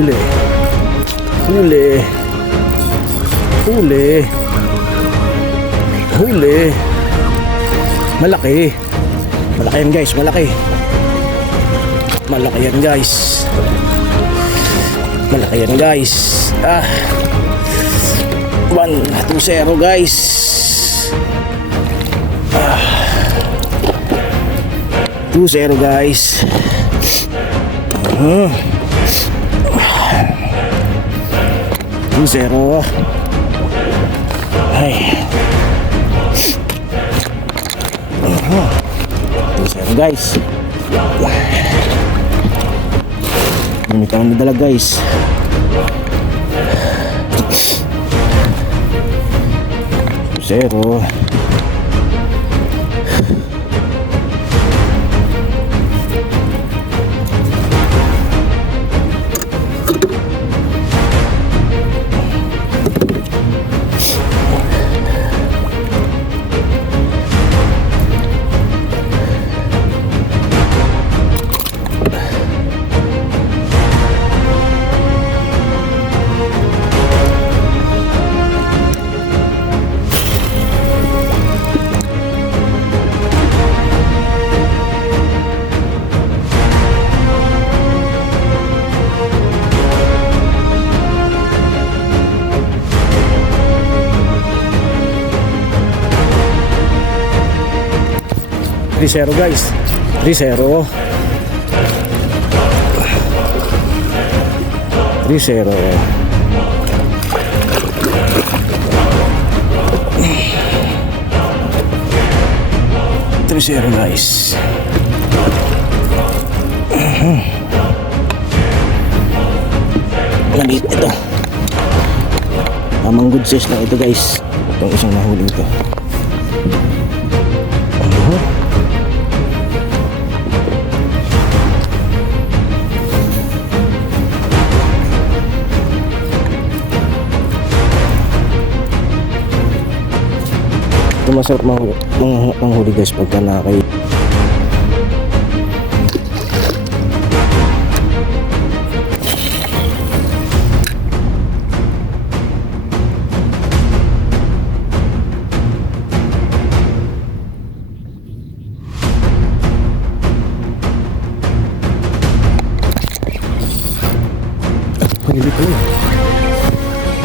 Huli. Huli. Huli. Huli. Malaki. Malaki yan guys, malaki. Malaki yan guys. Malaki yan guys. 1-2-0 guys. 2-0 guys. 2-0. Ay. 2-0 guys. Hindi ka naman dala guys. Zero. Zero guys. 3-0. 3-0. Guys. Maliit ito. Tamang good size lang ito guys. Itong isang nahuli ito. Ito masarap manghuli guys pagka nakakay.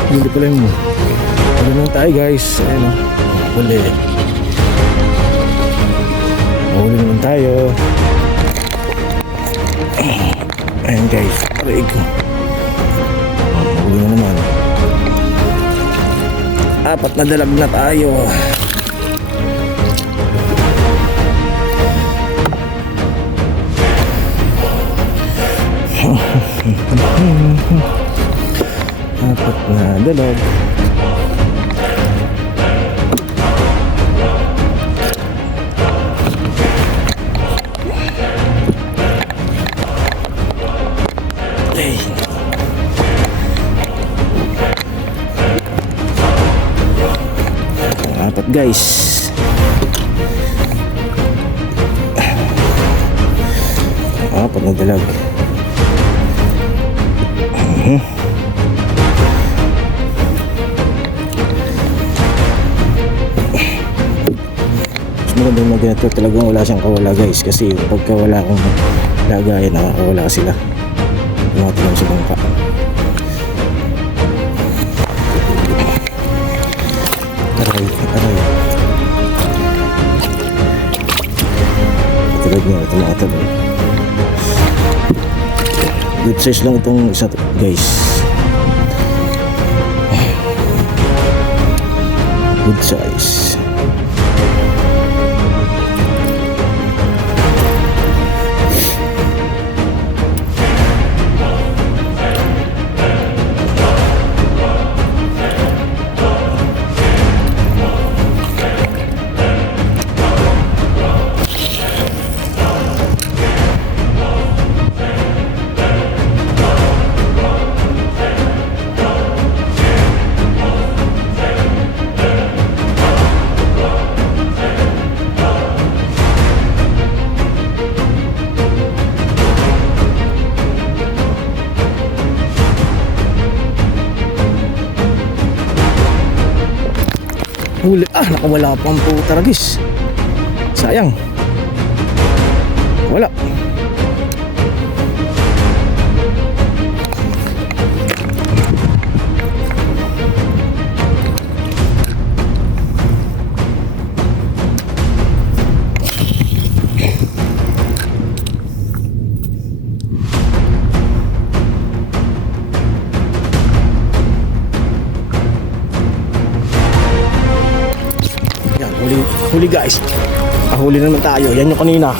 Hindi pala yung ano lang tayo guys. Ayan o. Huli. Huli naman tayo. Ayan guys. Aray ko. Huli na naman. 4 na dalag na tayo. Apat na dalag. Hey. Apat guys. Apat na dalag. Magandang mag-ito, talagang wala siyang kawala guys, kasi pagka wala akong lagayan, nakakawala sila. Lumati lang sa bangka. Aray. Matulad niya, ito mga ito. Good size lang itong isa guys. Good size. Huli. Nakawala pa ang puta ragis. Sayang. Wala. Huli guys. Huli na naman tayo. Yan yung kanina.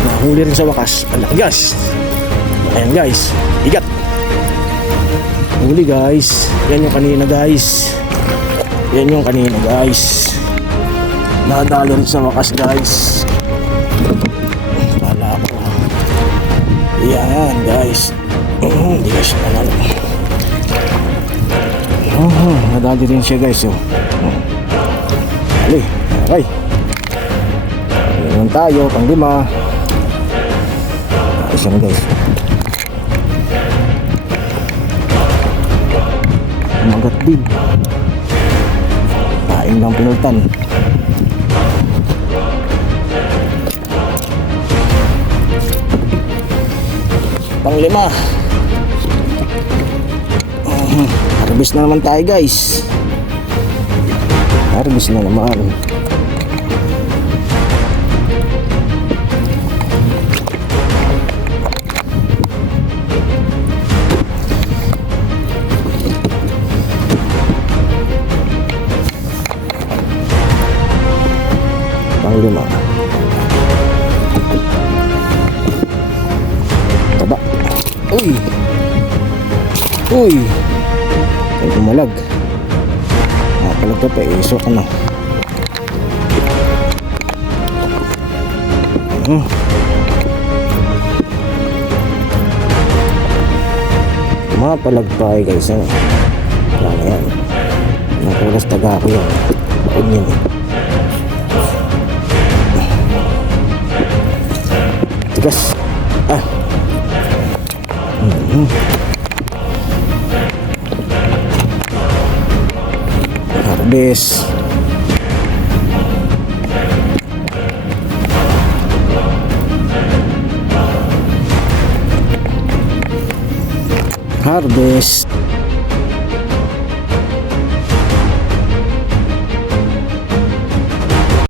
Nahuli rin sa wakas. Malaki guys. Ayan guys. Bigat. Huli guys. Yan yung kanina guys. Yan yung kanina guys. Nadalo rin sa wakas guys. Wala ko. Yan guys. Hindi guys. Nadali rin siya guys. Ali. Okay. Ayan tayo, pang 5. Ayos na guys. Umagat din. Paing lang pinultan. Pang 5. Harvest na naman tayo guys. Harvest na naman. Pang 5. Taba. Uy. Uy. Ay umalag. Palag ka pa, iso ka na. Mapalag pa eh guys. Wala na yan. Nakulas taga ako yan. Bakit yun eh. Tigas. Harvest. Harvest.